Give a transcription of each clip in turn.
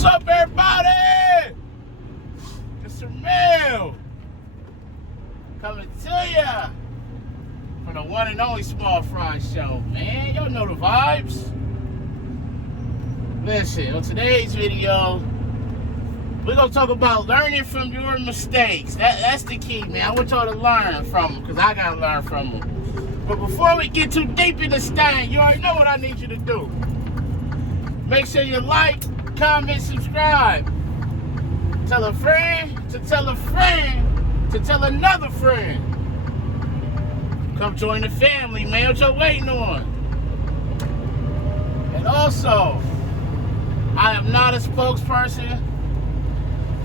What's up, everybody? It's Ramil coming to ya from the one and only Small Fry Show, man. Y'all know the vibes. Listen, on today's video, we're gonna talk about learning from your mistakes. That's the key, man. I want y'all to learn from them, because I gotta learn from them. But before we get too deep in the stand, you already know what I need you to do. Make sure you like, comment, subscribe. Tell a friend to tell a friend to tell another friend. Come join the family, man. What you waiting on? And also, I am not a spokesperson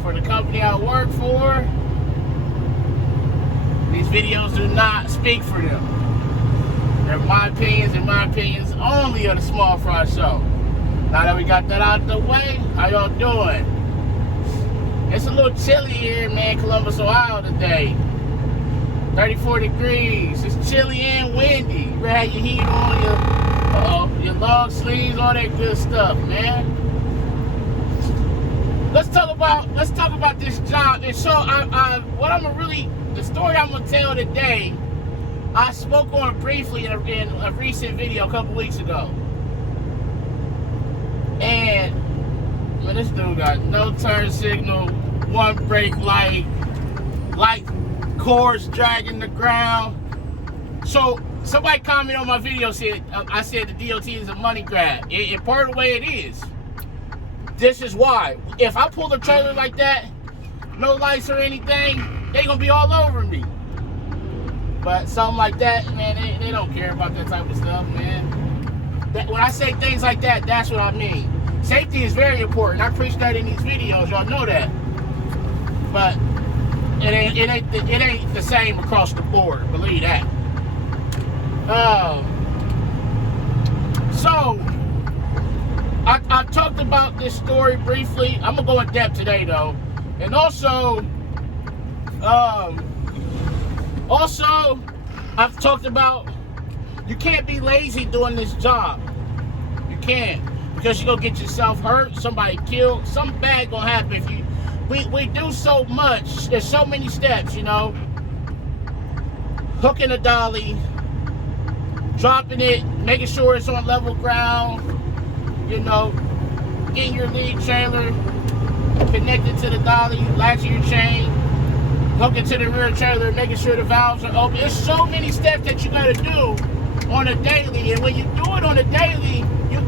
for the company I work for. These videos do not speak for them. They're my opinions and my opinions only of the Small Fry Show. Now that we got that out of the way, how y'all doing? It's a little chilly here, man, Columbus, Ohio today. 34 degrees. It's chilly and windy. You better have your heat on, your long sleeves, all that good stuff, man. Let's talk about this job. And so the story I'm gonna tell today, I spoke on briefly in a recent video a couple weeks ago. And man, this dude got no turn signal, one brake light cords dragging the ground. So somebody commented on my video, said I said the DOT is a money grab. And part of the way it is. This is why. If I pull a trailer like that, no lights or anything, they gonna be all over me. But something like that, man, they don't care about that type of stuff, man. When I say things like that, that's what I mean. Safety is very important. I preach that in these videos. Y'all know that. But it ain't the same across the board. Believe that. So I talked about this story briefly. I'm gonna go in depth today, though, and also I've talked about you can't be lazy doing this job. You can't, because you're gonna get yourself hurt, somebody killed, something bad gonna happen if you. We do so much. There's so many steps, you know. Hooking a dolly, dropping it, making sure it's on level ground, you know, getting your lead trailer connected to the dolly, latching your chain, hooking to the rear trailer, making sure the valves are open. There's so many steps that you gotta do on a daily, and when you do it on a daily, you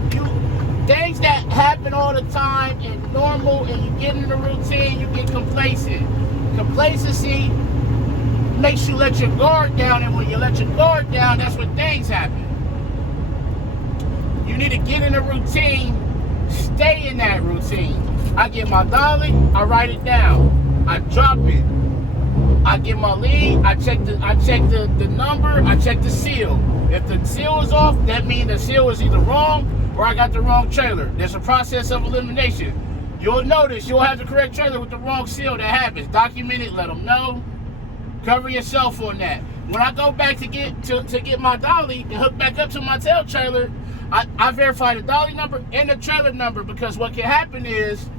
things that happen all the time and normal, and you get in the routine, you get complacent. Complacency makes you let your guard down, and when you let your guard down, that's when things happen. You need to get in a routine, stay in that routine. I get my dolly, I write it down, I drop it. I get my lead, I check the number, I check the seal. If the seal is off, that means the seal is either wrong or I got the wrong trailer. There's a process of elimination. You'll notice you'll have the correct trailer with the wrong seal. That happens. Document it, let them know. Cover yourself on that. When I go back to get my dolly and hook back up to my tail trailer, I verify the dolly number and the trailer number, because what can happen is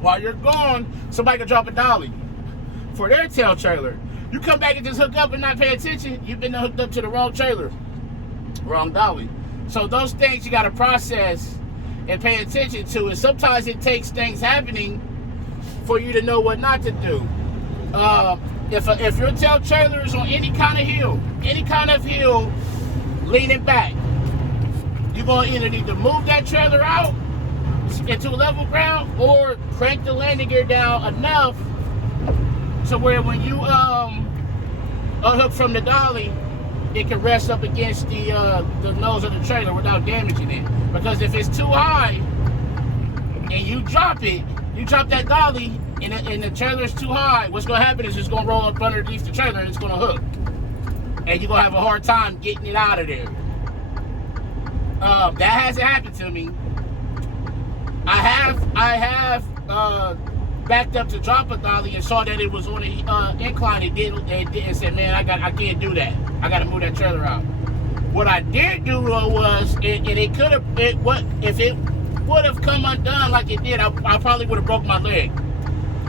while you're gone, somebody can drop a dolly for their tail trailer. You come back and just hook up and not pay attention, you've been hooked up to the wrong trailer, wrong dolly. So those things you got to process and pay attention to, and sometimes it takes things happening for you to know what not to do. If your tail trailer is on any kind of hill leaning back, you're going to either need to move that trailer out into a level ground or crank the landing gear down enough to where when you unhook from the dolly, it can rest up against the nose of the trailer without damaging it. Because if it's too high and you drop that dolly and the trailer is too high, what's going to happen is it's going to roll up underneath the trailer and it's going to hook. And you're going to have a hard time getting it out of there. That hasn't happened to me. I have backed up to drop a dolly and saw that it was on the incline. It did and said, man, I can't do that. I got to move that trailer out. What I did do was, and it could have, if it would have come undone like it did, I probably would have broke my leg.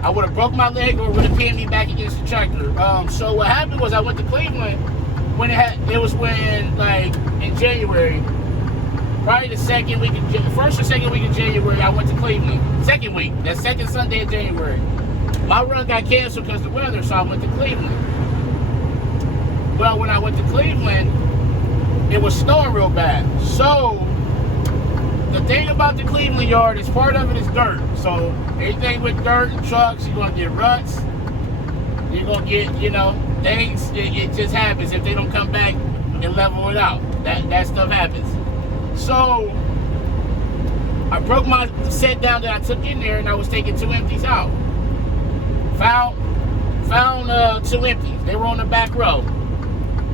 I would have broke my leg or would have pinned me back against the tractor. So what happened was I went to Cleveland when it was like in January, probably the first or second week of January. I went to Cleveland. Second week, that second Sunday of January. My run got canceled because of the weather, so I went to Cleveland. Well, when I went to Cleveland, it was snowing real bad. So the thing about the Cleveland yard is part of it is dirt. So anything with dirt and trucks, you're gonna get ruts. You're gonna get, things. It just happens if they don't come back and level it out. That stuff happens. So I broke my set down that I took in there, and I was taking 2 empties out. Found 2 empties. They were on the back row.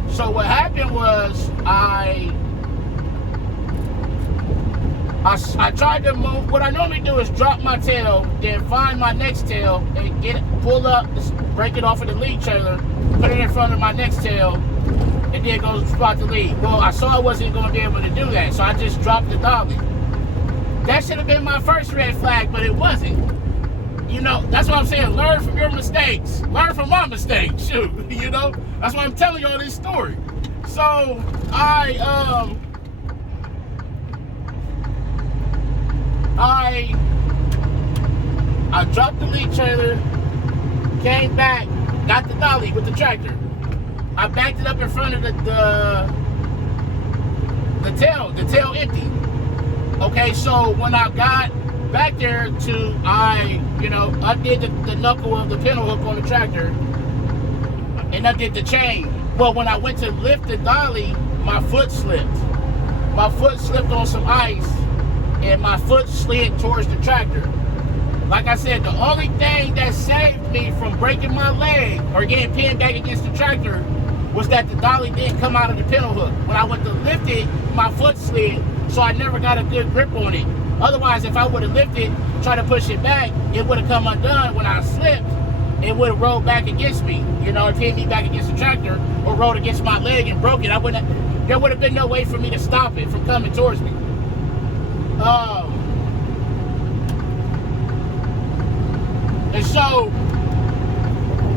So what happened was I tried to move. What I normally do is drop my tail, then find my next tail and pull up, break it off of the lead trailer, put it in front of my next tail, and then go spot the lead. Well, I saw I wasn't going to be able to do that, so I just dropped the dolly. That should have been my first red flag, but it wasn't. That's what I'm saying. Learn from your mistakes. Learn from my mistakes. Shoot, That's why I'm telling y'all this story. So I dropped the lead trailer, came back, got the dolly with the tractor. I backed it up in front of the tail empty. Okay, so when I got back there I did the knuckle of the pintle hook on the tractor, and I did the chain. Well, when I went to lift the dolly, my foot slipped. My foot slipped on some ice, and my foot slid towards the tractor. Like I said, the only thing that saved me from breaking my leg or getting pinned back against the tractor was that the dolly didn't come out of the pintle hook. When I went to lift it, my foot slid, so I never got a good grip on it. Otherwise, if I would have lifted, tried to push it back, it would have come undone. When I slipped, it would have rolled back against me, it pinned me back against the tractor, or rolled against my leg and broke it. There would have been no way for me to stop it from coming towards me. And so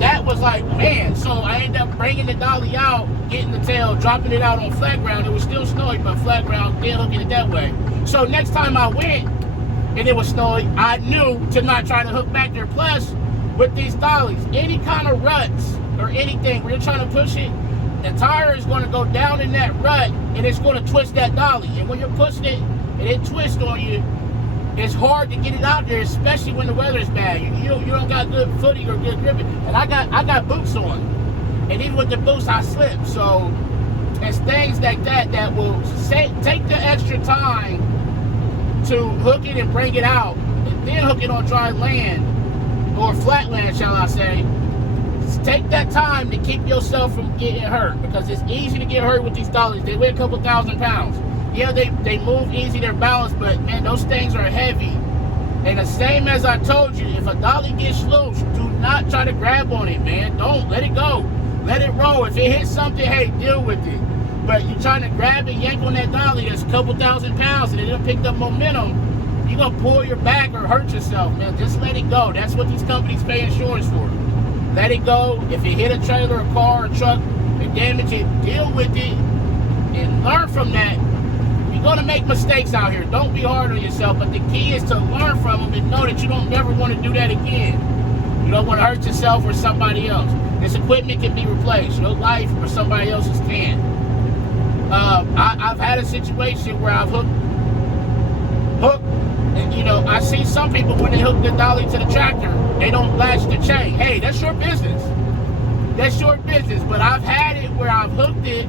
that was like, man, so I ended up bringing the dolly out, getting the tail, dropping it out on flat ground. It was still snowy, but flat ground, then hooking it that way. So next time I went and it was snowy, I knew to not try to hook back there. Plus, with these dollies, any kind of ruts or anything where you're trying to push it, the tire is going to go down in that rut and it's going to twist that dolly. And when you're pushing it and it twists on you, it's hard to get it out there, especially when the weather's bad. You don't got good footing or good gripping. And I got boots on, and even with the boots, I slip. So it's things like that will take the extra time to hook it and bring it out, and then hook it on dry land or flat land, shall I say. Take that time to keep yourself from getting hurt, because it's easy to get hurt with these dollies. They weigh a couple thousand pounds. Yeah, they move easy, they're balanced, but man, those things are heavy. And the same as I told you, if a dolly gets loose, do not try to grab on it, man. Don't let it go. Let it roll. If it hits something, hey, deal with it. But you're trying to grab and yank on that dolly that's a couple thousand pounds and it done picked up momentum, you're gonna pull your back or hurt yourself, man. Just let it go. That's what these companies pay insurance for. Let it go. If it hit a trailer, a car, a truck, and damage it, deal with it and learn from that. You're going to make mistakes out here. Don't be hard on yourself, but the key is to learn from them and know that you don't never want to do that again. You don't want to hurt yourself or somebody else. This equipment can be replaced. Your life or somebody else's can. I've had a situation where I've hooked, and I see some people when they hook the dolly to the tractor, they don't latch the chain. Hey, that's your business. That's your business. But I've had it where I've hooked it,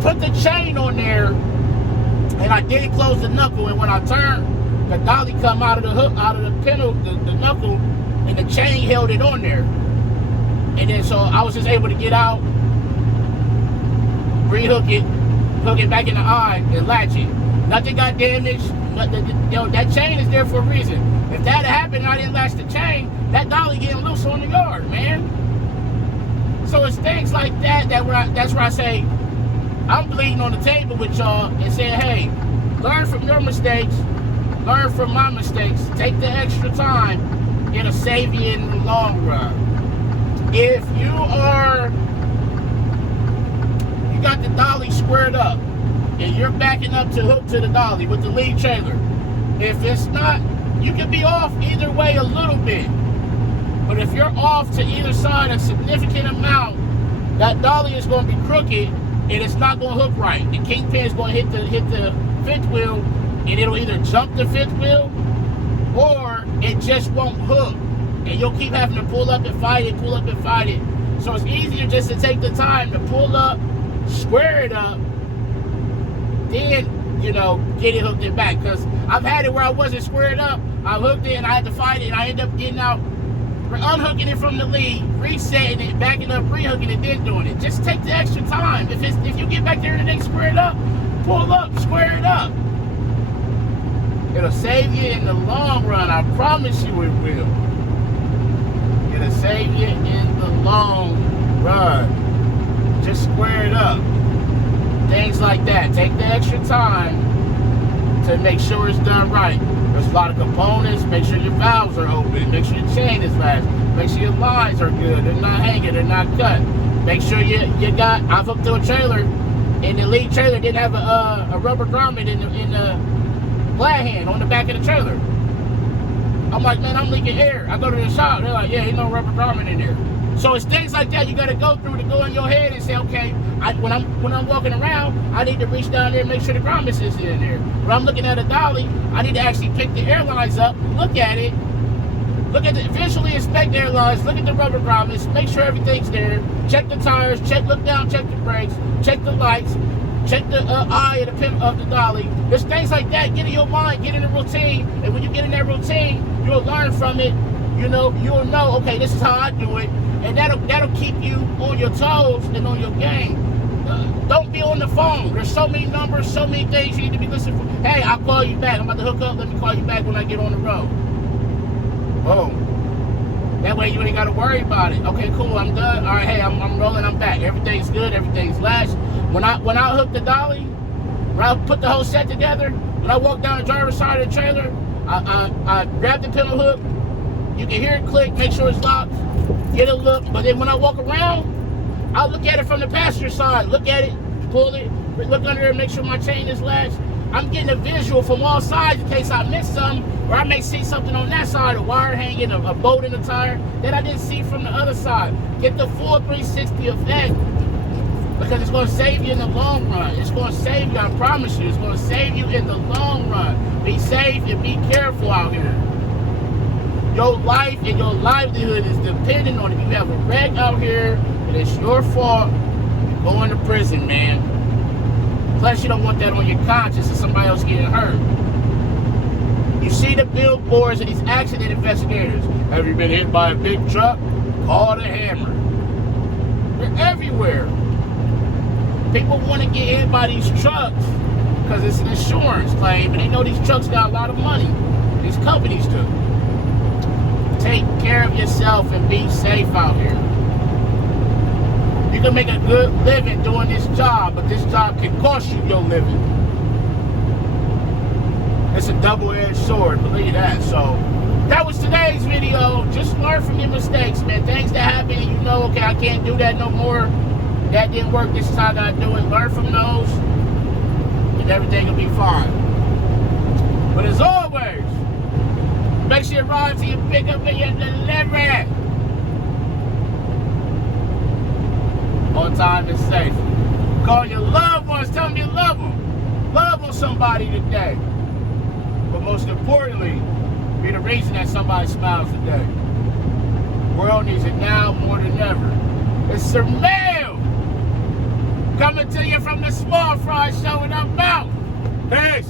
put the chain on there, and I didn't close the knuckle, and when I turned, the dolly come out of the hook, out of the pintle, the knuckle, and the chain held it on there. And then so I was just able to get out, re-hook it, hook it back in the eye, and latch it. Nothing got damaged. That chain is there for a reason. If that happened and I didn't latch the chain, that dolly getting loose on the yard, man. So it's things like that that's where I say, I'm bleeding on the table with y'all and saying, hey, learn from your mistakes, learn from my mistakes, take the extra time, it'll save you in the long run. If you got the dolly squared up and you're backing up to hook to the dolly with the lead trailer, if it's not, you can be off either way a little bit. But if you're off to either side a significant amount, that dolly is going to be crooked and it's not going to hook right. The kingpin is going to hit the fifth wheel, and it'll either jump the fifth wheel or it just won't hook. And you'll keep having to pull up and fight it, pull up and fight it. So it's easier just to take the time to pull up, square it up, then, get it hooked it back. Because I've had it where I wasn't squared up, I hooked it and I had to fight it, and I ended up getting out, unhooking it from the lead, resetting it, backing up, rehooking it, then doing it. Just take the extra time. If you get back there and then square it up, pull up, square it up. It'll save you in the long run. I promise you it will. It'll save you in the long run. Just square it up. Things like that. Take the extra time to make sure it's done right. There's a lot of components. Make sure your valves are open. Make sure your chain is last. Make sure your lines are good. They're not hanging. They're not cut. Make sure I've hooked to a trailer, and the lead trailer didn't have a rubber grommet in the glad hand on the back of the trailer. I'm like, man, I'm leaking air. I go to the shop. They're like, yeah, ain't no rubber grommet in there. So it's things like that you got to go through to go in your head and say, okay, when I'm walking around, I need to reach down there and make sure the grommets is in there. When I'm looking at a dolly, I need to actually pick the airlines up, look at it, visually inspect the airlines, look at the rubber grommets, make sure everything's there, check the tires, look down, check the brakes, check the lights, check the eye of the pin of the dolly. There's things like that. Get in your mind, get in a routine, and when you get in that routine, you'll learn from it. You'll know, okay, this is how I do it. And that'll keep you on your toes and on your game. Don't be on the phone. There's so many numbers, so many things you need to be listening for. Hey, I'll call you back. I'm about to hook up. Let me call you back when I get on the road. Boom. That way you ain't got to worry about it. Okay, cool. I'm done. All right, hey, I'm rolling. I'm back. Everything's good. Everything's latched. When I hook the dolly, when I put the whole set together, when I walk down the driver's side of the trailer, I grab the pintle hook. You can hear it click. Make sure it's locked. Get a look, but then when I walk around, I'll look at it from the passenger side. Look at it, pull it, look under there, make sure my chain is latched. I'm getting a visual from all sides in case I miss something, or I may see something on that side, a wire hanging, a bolt in the tire that I didn't see from the other side. Get the full 360 effect, because it's going to save you in the long run. It's going to save you, I promise you. It's going to save you in the long run. Be safe and be careful out here. Your life and your livelihood is dependent on it. If you have a wreck out here and it's your fault, you're going to prison, man. Plus, you don't want that on your conscience of somebody else getting hurt. You see the billboards of these accident investigators. Have you been hit by a big truck? Call the Hammer. They're everywhere. People want to get hit by these trucks because it's an insurance claim, and they know these trucks got a lot of money. These companies do. Take care of yourself and be safe out here. You can make a good living doing this job, but this job can cost you your living. It's a double-edged sword, believe that. So that was today's video. Just learn from your mistakes, man. Things that happen and you know, okay, I can't do that no more. That didn't work, this is how I gotta do it. Learn from those, and everything will be fine. But as always, make sure you ride till you pick up and you deliver it. On time and safe. Call your loved ones, tell them you love them. Love on somebody today. But most importantly, be the reason that somebody smiles today. The world needs it now more than ever. It's Surmail coming to you from the Small Fry Show, and I'm out. Peace.